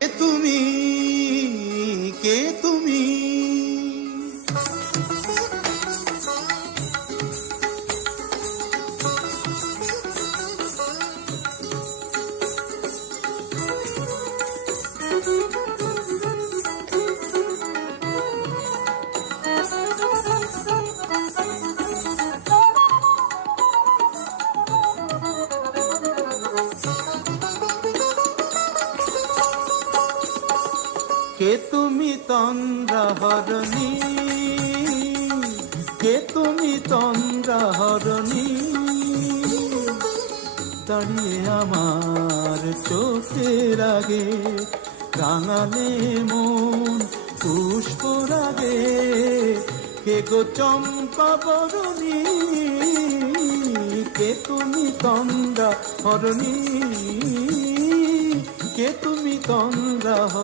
কে তুমি, কে তুমি? কে তুমি তন্দ্রাহরণী, কে তুমি তন্দ্রাহরণী, দাঁড়িয়ে আমার চোখের আগে রাঙালে মন পুষ্পরাগে। কে গো চম্পা বরণী, কে তুমি তন্দ্রাহরণী, কে তুমি তন্দ্রাহরণী।